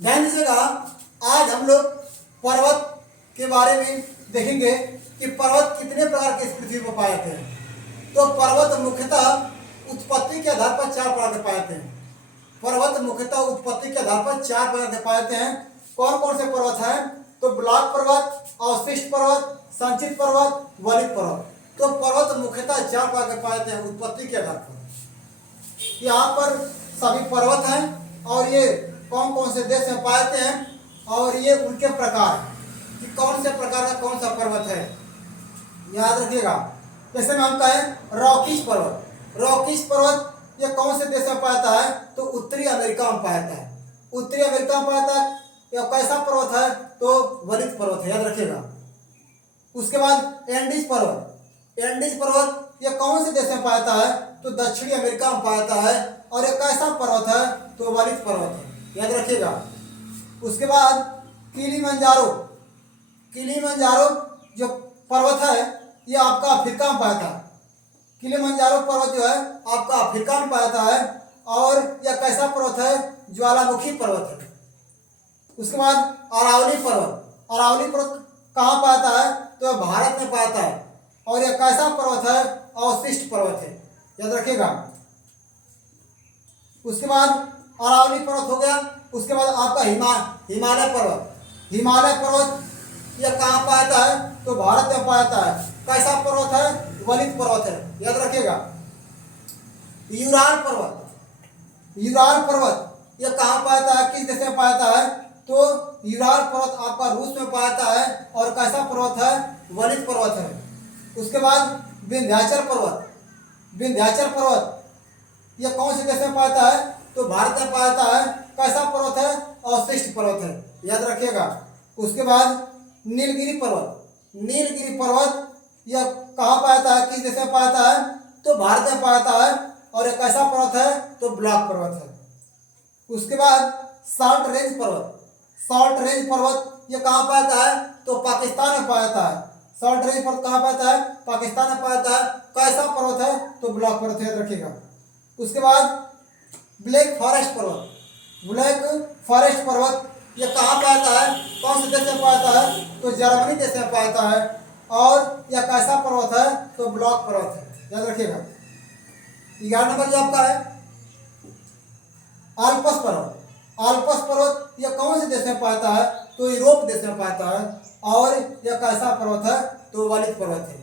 ध्यान दीजिएगा, आज हम लोग पर्वत के बारे में देखेंगे कि पर्वत कितने प्रकार के इस पृथ्वी पर पाए जाते हैं। तो पर्वत मुख्यतः उत्पत्ति के आधार पर 4 प्रकार के पाए जाते हैं। पर्वत मुख्यतः उत्पत्ति के आधार पर 4 प्रकार के पाए जाते हैं। कौन कौन से पर्वत हैं? तो ब्लॉक पर्वत, अवशिष्ट पर्वत, संचित पर्वत, वलित पर्वत। तो पर्वत मुख्यतः 4 प्रकार के पाए जाते हैं उत्पत्ति के आधार पर। यहाँ पर सभी पर्वत हैं और ये कौन कौन से देश में पाए जाते हैं और ये उनके प्रकार कि कौन से प्रकार का कौन सा पर्वत है, याद रखिएगा। जैसे में हम कहें रॉकीज पर्वत। रॉकीज पर्वत ये कौन से देश में पाया जाता है? तो उत्तरी अमेरिका में पाया जाता है। उत्तरी अमेरिका में पाया जाता है। यह कैसा पर्वत है? तो वलित पर्वत है, याद रखिएगा। उसके बाद एंडीज पर्वत। एंडीज पर्वत यह कौन से देश में पाया जाता है? तो दक्षिणी अमेरिका में पाया जाता है और यह कैसा पर्वत है? तो वलित पर्वत है, याद रखिएगा। उसके बाद किलिमंजारो। किलिमंजारो जो पर्वत है ये आपका अफ्रीका में पाया जाता है। किलिमंजारो पर्वत जो है आपका अफ्रीका में पाया जाता है और यह कैसा पर्वत है? ज्वालामुखी पर्वत है। उसके बाद अरावली पर्वत। अरावली पर्वत कहाँ पाया जाता है? तो भारत में पाया जाता है और यह कैसा पर्वत है? अवशिष्ट पर्वत है, याद रखिएगा। उसके बाद अरावली पर्वत हो गया। उसके बाद आपका हिमालय पर्वत। हिमालय पर्वत यह कहाँ पाया जाता है? तो भारत में पाया जाता है। कैसा पर्वत है? वलित पर्वत है, याद रखिएगा। यूराल पर्वत। यूराल पर्वत यह कहाँ पाया जाता है? किस देश में पाया जाता है? तो यूराल पर्वत आपका रूस में पाया जाता है और कैसा पर्वत है? वलित पर्वत है। उसके बाद विंध्याचल पर्वत। विंध्याचल पर्वत यह कौन से देश में पाया जाता है? तो भारत में पाया जाता है। कैसा पर्वत है? अवशिष्ट पर्वत है, याद रखिएगा। उसके बाद नीलगिरी पर्वत। नीलगिरी पर्वत यह कहाँ पाया जाता है? किस देश में पाया जाता है? तो भारत में पाया जाता है और यह कैसा पर्वत है? तो ब्लॉक पर्वत है। उसके बाद साल्ट रेंज पर्वत। साल्ट रेंज पर्वत यह कहाँ पाया जाता है? तो पाकिस्तान में पाया जाता है। साल्ट रेंज पर्वत कहाँ पाया जाता है? पाकिस्तान में पाया जाता है। कैसा पर्वत है? तो ब्लॉक पर्वत है, याद रखिएगा। उसके बाद ब्लैक फॉरेस्ट पर्वत। ब्लैक फॉरेस्ट पर्वत यह कहाँ पाया जाता है? कौन से देश में पाया जाता है? तो जर्मनी देश में पाया जाता है और यह कैसा पर्वत है? तो ब्लॉक पर्वत है, याद रखिएगा। 11 नंबर जो आपका है आल्प्स पर्वत। आल्प्स पर्वत यह कौन से देश में पाया जाता है? तो यूरोप देश में पाया जाता है और यह कैसा पर्वत है? तो वलित पर्वत है।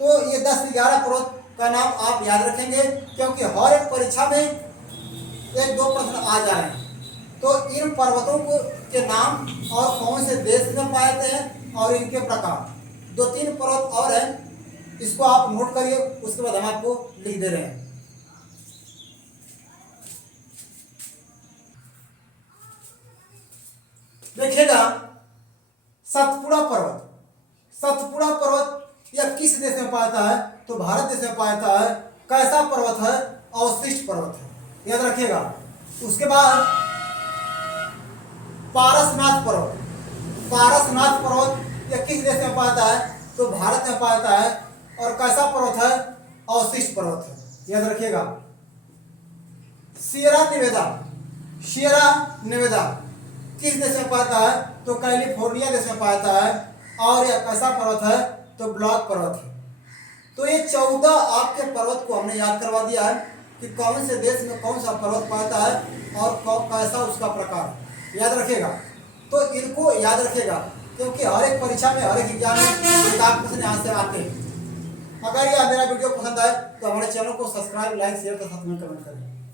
तो ये 10 से 11 पर्वत का नाम आप याद रखेंगे क्योंकि हर एक परीक्षा में 1-2 प्रश्न आ जा रहे हैं। तो इन पर्वतों के नाम और कौन से देश में पाए जाते हैं और इनके प्रकार। 2-3 पर्वत और हैं, इसको आप नोट करिए, उसके बाद हम आपको लिख दे रहे हैं। देखिएगा, सतपुड़ा पर्वत। सतपुड़ा पर्वत यह किस देश में पाया जाता है? तो भारत देश में पाया जाता है। कैसा पर्वत है? अवशिष्ट पर्वत है, याद रखिएगा। उसके बाद पारसनाथ पर्वत। पारसनाथ पर्वत यह किस देश में पाया जाता है? तो भारत में पाया जाता है और कैसा पर्वत है? अवशिष्ट पर्वत है, याद रखिएगा। सियरा नेवादा। सियरा नेवादा किस देश में पाया जाता है? तो कैलिफोर्निया देश में पाया जाता है और यह कैसा पर्वत है? तो ब्लॉक पर्वत है। तो ये 14 आपके पर्वत को हमने याद करवा दिया है कि कौन से देश में कौन सा पर्वत पाया जाता है और कैसा उसका प्रकार, याद रखिएगा। तो इनको याद रखिएगा क्योंकि हर एक परीक्षा में, हर एक एग्जाम में किताब प्रश्न यहाँ से आते हैं। अगर यह मेरा वीडियो पसंद आए तो हमारे चैनल को सब्सक्राइब, लाइक, शेयर तथा कमेंट करें।